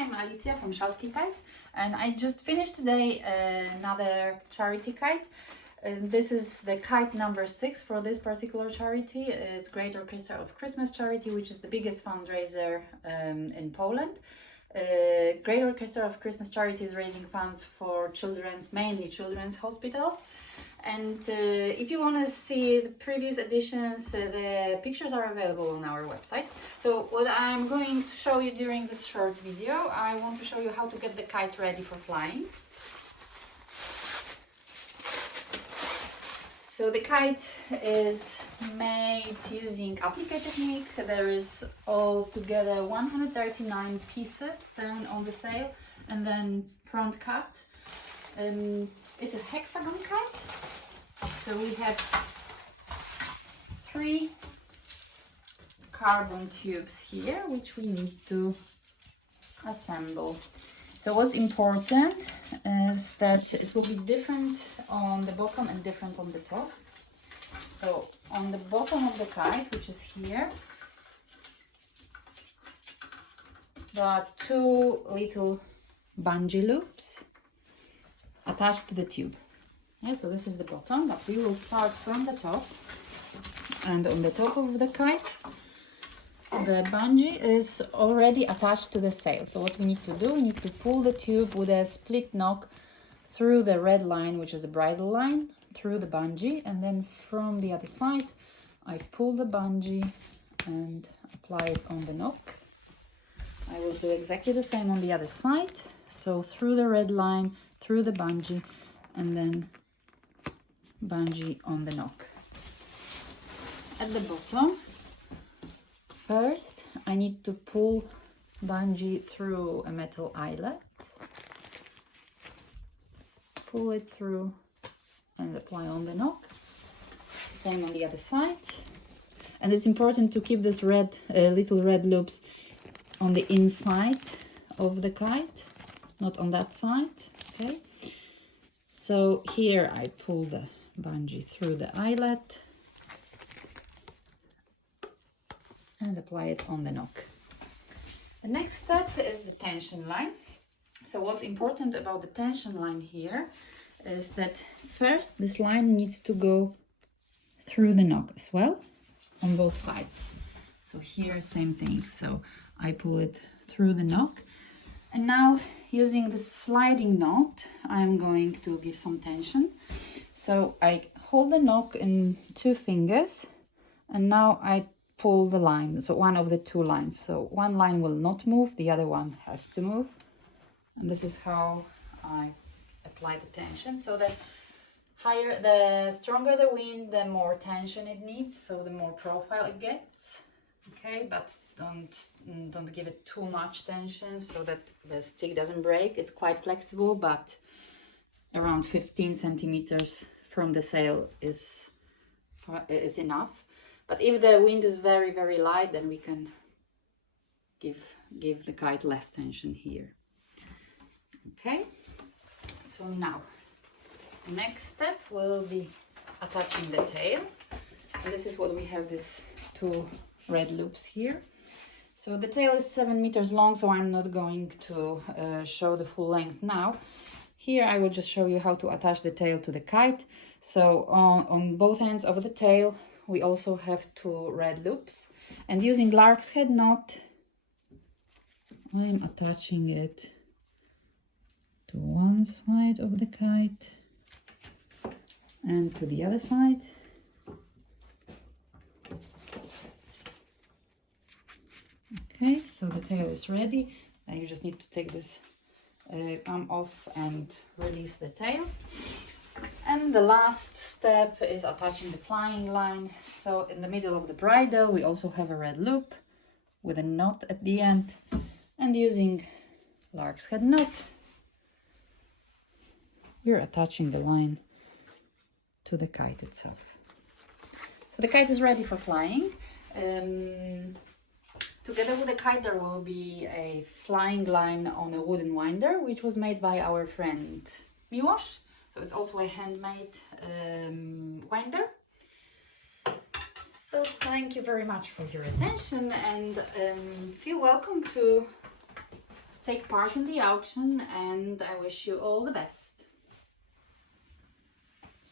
I'm Alicia from WOSP Kite, and I just finished today another charity kite. This is the kite number 6 for this particular charity. It's Great Orchestra of Christmas charity, which is the biggest fundraiser in Poland. Great Orchestra of Christmas charity is raising funds for mainly children's hospitals. And if you want to see the previous editions, the pictures are available on our website. So what I'm going to show you during this short video, I want to show you how to get the kite ready for flying. So the kite is made using applique technique. There is altogether 139 pieces sewn on the sail and then front cut. It's a hexagon kite. So we have 3 carbon tubes here, which we need to assemble. So what's important is that it will be different on the bottom and different on the top. So on the bottom of the kite, which is here, there are 2 little bungee loops attached to the tube. Yeah, so this is the bottom, but we will start from the top. And on the top of the kite, the bungee is already attached to the sail. So what we need to do, we need to pull the tube with a split knock through the red line, which is a bridle line, through the bungee. And then from the other side, I pull the bungee and apply it on the knock. I will do exactly the same on the other side. So through the red line, through the bungee, and then bungee on the knock. At the bottom, first I need to pull bungee through a metal eyelet, pull it through and apply on the knock. Same on the other side. And it's important to keep this little red loops on the inside of the kite, not on that side. Okay, so here I pull the bungee through the eyelet and apply it on the knock. The next step is the tension line. So what's important about the tension line here is that first this line needs to go through the knock as well on both sides. So here same thing, so I pull it through the knock, and now using the sliding knot I'm going to give some tension. So I hold the knock in 2 fingers, and now I pull the line, so one of the 2 lines. So one line will not move, the other one has to move. And this is how I apply the tension. So the stronger the wind, the more tension it needs, so the more profile it gets. Okay, but don't give it too much tension so that the stick doesn't break. It's quite flexible, but around 15 centimeters from the sail is enough. But if the wind is very, very light, then we can give the kite less tension here. Okay, so now the next step will be attaching the tail. And this is what we have, these 2 red loops here. So the tail is 7 meters long, so I'm not going to show the full length now. Here I will just show you how to attach the tail to the kite. So on both ends of the tail we also have 2 red loops, and using lark's head knot I'm attaching it to one side of the kite and to the other side. Okay, so the tail is ready, and you just need to take this gum off and release the tail. And the last step is attaching the flying line. So in the middle of the bridle we also have a red loop with a knot at the end, and using lark's head knot we're attaching the line to the kite itself. So the kite is ready for flying. Together with the kite there will be a flying line on a wooden winder, which was made by our friend Miłosz. So it's also a handmade winder. So thank you very much for your attention, and feel welcome to take part in the auction, and I wish you all the best.